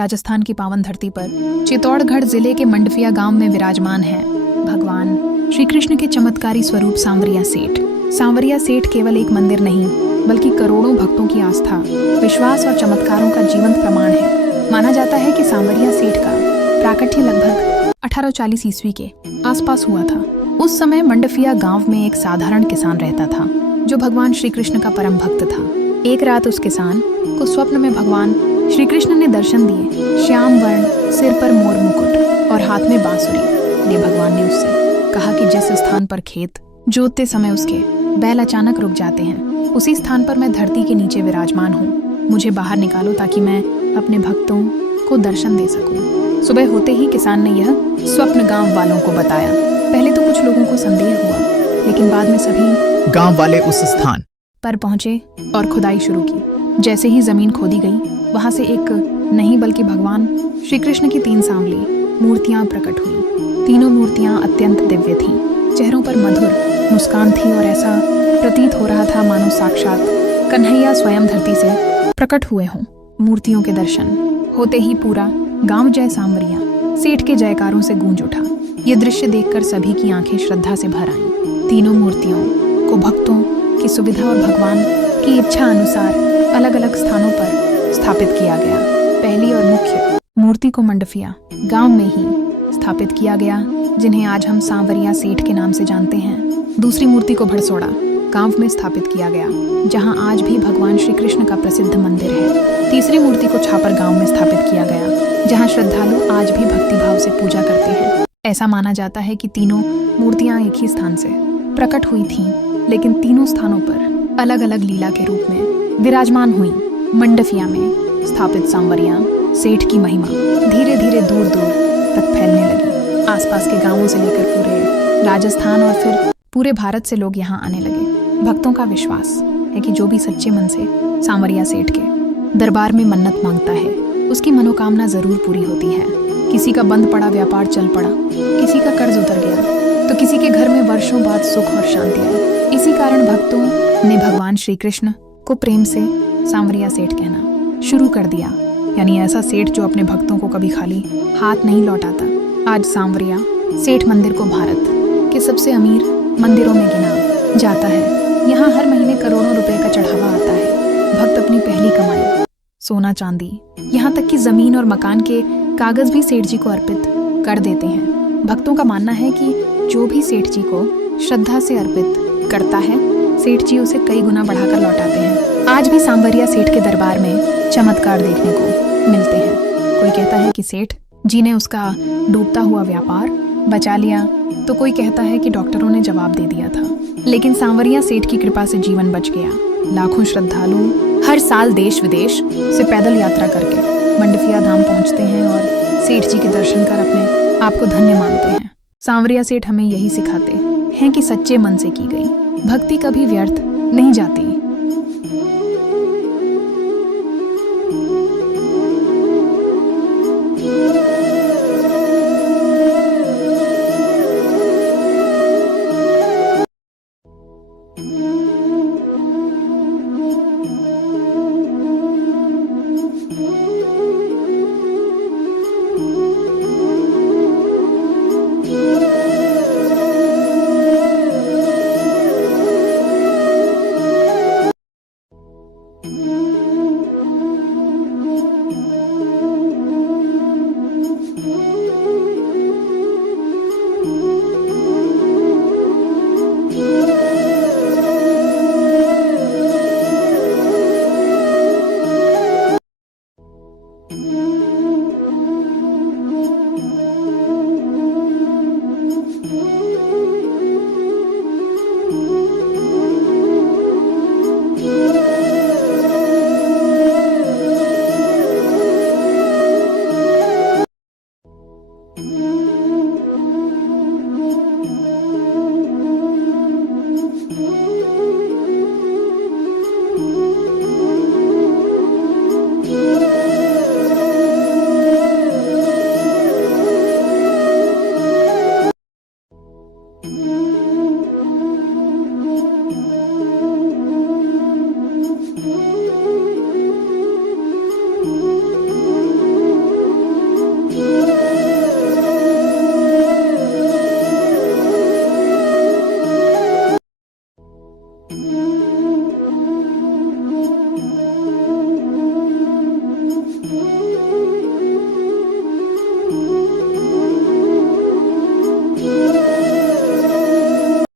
राजस्थान की पावन धरती पर चित्तौड़गढ़ जिले के मंडफिया गांव में विराजमान है भगवान श्री कृष्ण के चमत्कारी स्वरूप सांवरिया सेठ। सांवरिया सेठ केवल एक मंदिर नहीं बल्कि करोड़ों भक्तों की आस्था, विश्वास और चमत्कारों का जीवंत प्रमाण है। माना जाता है कि सांवरिया सेठ का प्राकट्य लगभग 1840 ईस्वी के आसपास हुआ था। उस समय मंडफिया गांव में एक साधारण किसान रहता था जो भगवान श्री कृष्ण का परम भक्त था। एक रात उस किसान को स्वप्न में भगवान श्री कृष्ण ने दर्शन दिए। श्याम वर्ण, सिर पर मोर मुकुट और हाथ में बांसुरी लिए भगवान ने उससे कहा कि जिस स्थान पर खेत जोतते समय उसके बैल अचानक रुक जाते हैं, उसी स्थान पर मैं धरती के नीचे विराजमान हूँ। मुझे बाहर निकालो ताकि मैं अपने भक्तों को दर्शन दे सकूं। सुबह होते ही किसान ने यह स्वप्न गांव वालों को बताया। पहले तो कुछ लोगों को संदेह हुआ, लेकिन बाद में सभी गांव वाले उस स्थान पर पहुंचे और खुदाई शुरू की। जैसे ही जमीन खोदी गई, वहां से एक नहीं बल्कि भगवान श्री कृष्ण की 3 सांवली मूर्तियां प्रकट हुई। तीनों मूर्तियां अत्यंत दिव्य थीं। चेहरों पर मधुर मुस्कान थी और ऐसा प्रतीत हो रहा था मानो साक्षात कन्हैया स्वयं धरती से प्रकट हुए हों। मूर्तियों के दर्शन होते ही पूरा गांव जय सांवरिया सेठ के जयकारों से गूंज उठा। ये दृश्य देखकर सभी की आंखें श्रद्धा से भर आईं। तीनों मूर्तियों को भक्तों की सुविधा और भगवान की इच्छा अनुसार अलग अलग स्थानों पर स्थापित किया गया। पहली और मुख्य मूर्ति को मंडफिया गांव में ही स्थापित किया गया, जिन्हें आज हम सांवरिया सेठ के नाम से जानते हैं। दूसरी मूर्ति को भड़सोड़ा गांव में स्थापित किया गया, जहां आज भी भगवान श्री कृष्ण का प्रसिद्ध मंदिर है। तीसरी मूर्ति को छापर गांव में स्थापित किया गया, जहां श्रद्धालु आज भी भक्तिभाव से पूजा करते हैं। ऐसा माना जाता है कि तीनों मूर्तियां एक ही स्थान से प्रकट हुई थीं, लेकिन तीनों स्थानों पर अलग अलग लीला के रूप में विराजमान हुई। मंडफिया में स्थापित सांवरिया सेठ की महिमा धीरे धीरे दूर दूर तक फैलने लगी। आसपास के गांवों से लेकर पूरे राजस्थान और फिर पूरे भारत से लोग यहाँ आने लगे। भक्तों का विश्वास है कि जो भी सच्चे मन से सांवरिया सेठ के दरबार में मन्नत मांगता है, उसकी मनोकामना जरूर पूरी होती है। किसी का बंद पड़ा व्यापार चल पड़ा, किसी का कर्ज उतर गया, तो किसी के घर में वर्षों बाद सुख और शांति आई। इसी कारण भक्तों ने भगवान श्री कृष्ण को प्रेम से सांवरिया सेठ कहना शुरू कर दिया, यानी ऐसा सेठ जो अपने भक्तों को कभी खाली हाथ नहीं लौटाता। आज सांवरिया सेठ मंदिर को भारत के सबसे अमीर मंदिरों में गिना जाता है। यहाँ हर महीने करोड़ों रुपए का चढ़ावा आता है। भक्त अपनी पहली कमाई, सोना चांदी, यहाँ तक कि जमीन और मकान के कागज भी सेठ जी को अर्पित कर देते हैं। भक्तों का मानना है कि जो भी सेठ जी को श्रद्धा से अर्पित करता है, सेठ जी उसे कई गुना बढ़ाकर लौटाते हैं। आज भी सांवरिया सेठ के दरबार में चमत्कार देखने को मिलते हैं। कोई कहता है कि सेठ जी ने उसका डूबता हुआ व्यापार बचा लिया, तो कोई कहता है कि डॉक्टरों ने जवाब दे दिया था, लेकिन सांवरिया सेठ की कृपा से जीवन बच गया। लाखों श्रद्धालु हर साल देश विदेश से पैदल यात्रा करके मंडफिया धाम पहुंचते हैं और सेठ जी के दर्शन कर अपने आप को धन्य मानते हैं। सांवरिया सेठ हमें यही सिखाते हैं कि सच्चे मन से की गई भक्ति कभी व्यर्थ नहीं जाती।